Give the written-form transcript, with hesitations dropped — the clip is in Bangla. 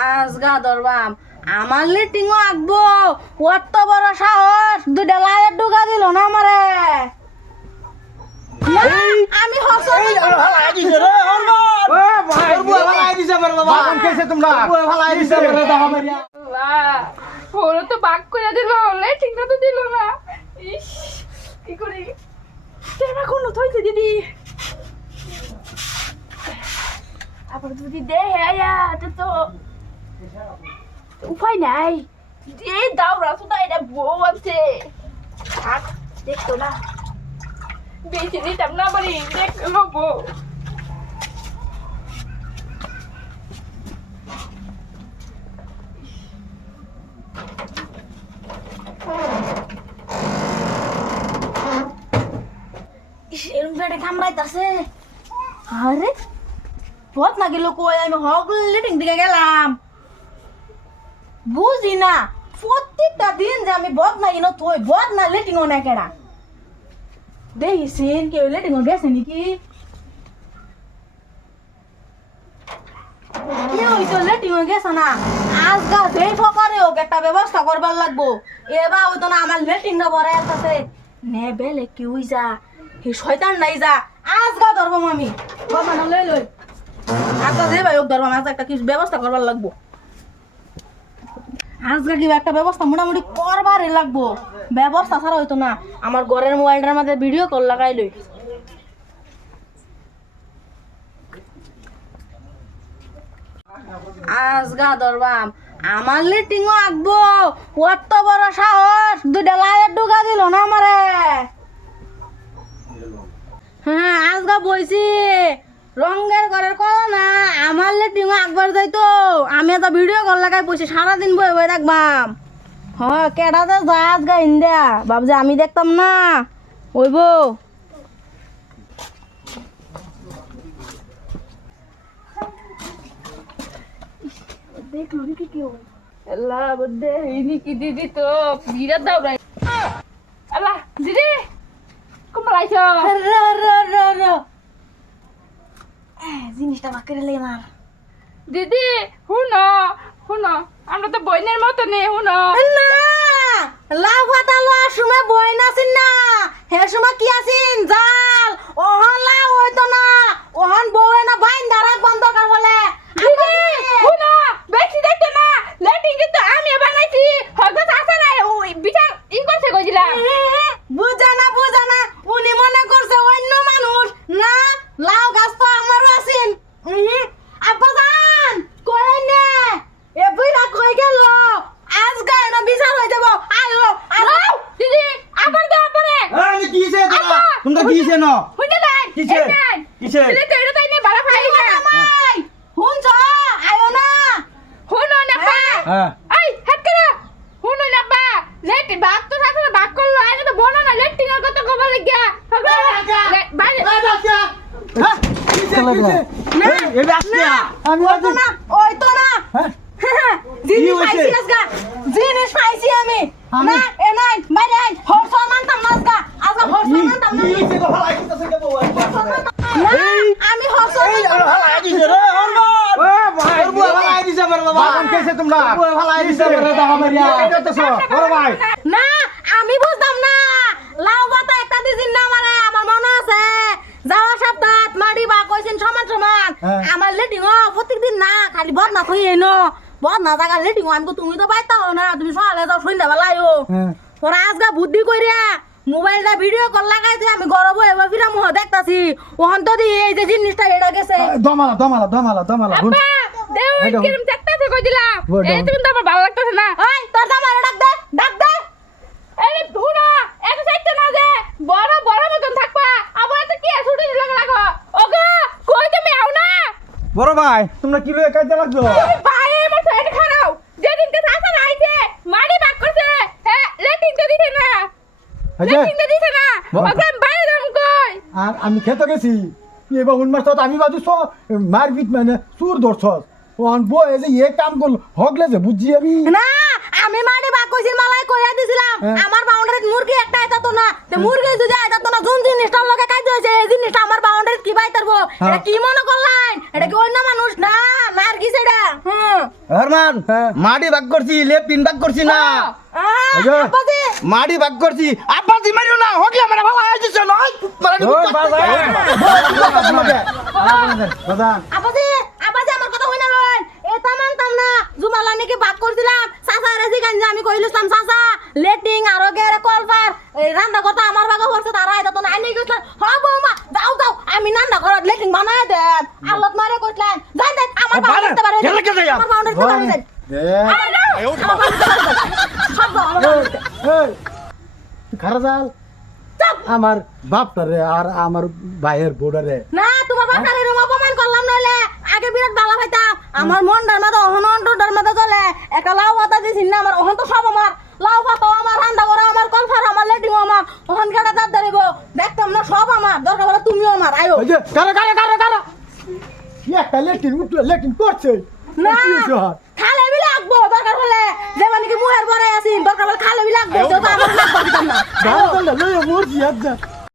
আজগা ধরবাম আমার লিটিংও আঁকবো অত বড় সাহস দুইটা লাইট ঢুকা দিল না আমারে না, আমি হসনি ওরা তো বাক করে দিল লাইটিংটা তো দিল না ইস কি করি কেনা কোন থইছে দিদি আবার যদি দে আয়া তো উপায় নাই এই দাওরা তো এটা বউ আছে থাক দেখতো না বেশি দিতাম না বাড়ি দেখতে হবো এরকম ফেটে কামড়াইতাছে আরে বহুত না গেল কই আমি হক লিটিং দিকে গেলাম বুঝি না প্রত্যেকটা দিন যে আমি বদ না ইনো থই বদ না লিটিং না কেডা দেখিছেন কেউ লিটিং গেছে নাকি কেউ তো লিটিং গেছে না আজগা যেই ফকারে হোক একটা ব্যবস্থা করবার লাগবো এবার হইতো না আমার লিটিংটা বড় আসতেছে নে বেলে কি হই যা হে শয়তান নাই যা আজগা ধরবো আমি বাবা না লই লই আজগা যে ভাই হোক ধরবো আজগা একটা কিছু ব্যবস্থা করবার লাগবো আজকে কি একটা ব্যবস্থা মোটামুটি করবারই লাগবো ব্যবস্থা ছাড়া হইতো না আমার ঘরের মোবাইলটার মধ্যে ভিডিও কল লাগাই লই আজগা ধরবাম আমার লিটিংও আঁকবো অত বড় সাহস দুইটা লাইট ঢুকা দিল না আমারে হ্যাঁ আজগা বইছি রঙের ঘরের কল না আমার লেটিংও একবার যাইতো আমি একটা ভিডিও কল লাগাই বসে সারাদিন বয়ে বয়ে দেখবাম হ্যাঁ কেডাতে যা আজগা ইন্ডিয়া ভাবছে আমি দেখতাম না ওইব দেখলো কি কি হয় আল্লাহ বদে ইনি কি দিদি তো বিরাট দাও রে আল্লাহ দিদি কমলাইছো জিনিসটা বাকি রেলে আমার দিদি হুনো হুনো আমরা তো বইনের মতো নেই হুনো না লাউ ভাতা লওয়ার সময় বই নাছিন না হে সময় কি আছিন জাল ওহন লাউ হইতো না ওহন বউয়ে না বাইন দারাক বন্ধ কর বলে দিদি হুনো বেশি দেখতে না লেটিং কিন্তু আমি বানাইছি হয়তো আসে না ওই বিচার ই করছে কইছিলাম বুঝা না উনি মনে করছে অন্য মানুষ না লাউ গাছ তো আমারও আছেন আপা জান কই নে এ বুইরা কই গেল আজকে না বিচার হই যাব আয়ো আলো দিদি আবার দাও পরে আমি কিছে তোমরা তোমরা কিছে ন হুনে নাই কিছে কিছে দিলে তো এটা তাই নে বালা ফাই মাই হুনছ আয়ো না হুনো না পা হ্যাঁ এই হাত করে হুনো না পা লেট বাক তো সাথে বাক করলো আগে তো বলো না লেটিং এর কথা কবা লাগিয়া হবে বাইরে হ্যাঁ কিছে কিছে এ আসছে আমি ওই তো না ওই তো না হ্যাঁ জিনিস কি হইছে? পাইছি আজকা জিনিস পাইছি আমি না এ নাই বাইরে আই হরস মানতাম না আজকা আজকা হরস মানতাম না কিছে তো ভালো আইতাছে কে বউ না আমি হরস এই ভালো আইতাছে রে হরমান ও ভাই বউ ভালো আইতাছে আমার বাবা কিছে তোমরা বউ ভালো আইতাছে রে দাও মারিয়া এটা তো বড় ভাই না আমি বুঝতাম না লাউ বাতা একটা দিছিন না আমারে আমার মনে আছে যাওয়া সপ্তাহ মাড়ি বা কইছেন সমান সমান আমার লেটিং প্রত্যেকদিন না খালি বদ না কই এনো বদ না জায়গা লেটিং আমি তুমি তো পাইতাও না তুমি সকালে যাও সন্ধ্যা বেলায়ও তোরা আজকে বুদ্ধি কইরা মোবাইলটা ভিডিও কল লাগাইতে আমি গরব এবার ফিরা মুহ দেখতাছি ওহন তো দি এই যে জিনিসটা এটা গেছে দমালা আপা দেও কিরম দেখতাছে কই দিলাম এই তুমি তো আমার ভালো লাগতাছে না ওই তোর জামাই ডাক দে এই হুনো এত সাইতে না যে বড় বড় মতন থাকবা আবার তো কি ছুটি লাগো ওগো কই তুমি আও না বড় ভাই তোমরা কি লয়ে কাজে লাগছো ভাই আমার সাইড খারাও যেদিন তে সাসা আইছে মারি বাক করছে হ্যাঁ লেটিং তো দিতে না লেটিং তো দিতে না ওগো বাইরে যাম কই আর আমি খেতে গেছি এবার উন্মাস তো আমি বাজু মারপিট মানে সুর ধরছস ওন বই যে এ কাম করল হগলে যে বুঝছি আমি না আমি মাটি বাক কইছি মালাই কইয়া দিছিলাম আমার বাউন্ডারিত মুরগি একটা আইতাতো না তে মুরগি যদি আইতাতো না যোন জিনিসটার লগে খাইতে হইছে এই জিনিসটা আমার বাউন্ডারিত কি বাইতারবো এটা কি মনে করলেন এটা কি অন্য মানুষ না নার্গিস এটা হরমান মাটি ভাগ করছি লেফটিন ভাগ করছি না আব্বাজি মাটি ভাগ করছি আব্বাজি মারিও না হকি আমার ভালো আইছে না বাজান আব্বাজি আব্বাজি আমার কথা হই না লন এটা মানতাম না জুমালা নাকি বাক করছিলাম চাচা রাজি গাঞ্জা আমি কইলছিলাম চাচা লেটিং আর গেরে কলপার এই রান্না কথা আমার বাগা হচ্ছে তারা আইতাতো না আইনি কইছলেন হ বৌমা যাও যাও আমি রান্না করত লেটিং বানায় দেব আল্লাহ মারে কইছলেন যাই যাই আমার বাউন্ডারিতে পারে আমার বাউন্ডারিতে পারে যাই খারা জাল আমার বাপটারে আর আমার ভাইয়ের বোর্ডারে না তোমার বাটারে রুম অপমান করলাম নইলে আগে বিরাট বালা পাইতাম আমার মনটার মধ্যে অহনটার মধ্যে চলে একটা লাউ পাতা দিছিস না আমার অহন তো সব আমার লাউ পাতাও আমার রান্না করা আমার কলফার আমার লেটিং আমার অহন কাটা দাঁত ধরিব দেখতাম না সব আমার দরকার হলে তুমিও আমার আয়ো ওই যে কারা কারা কারা কারা একটা লেটিন উঠলো লেটিন করছে না খালে বি লাগবো দরকার হলে যেমন কি মুহের বড়াই আছি দরকার হলে খালে বি লাগবো তো আমার লাগবো দিতাম না দাঁড়া দাঁড়া লই মরছি আচ্ছা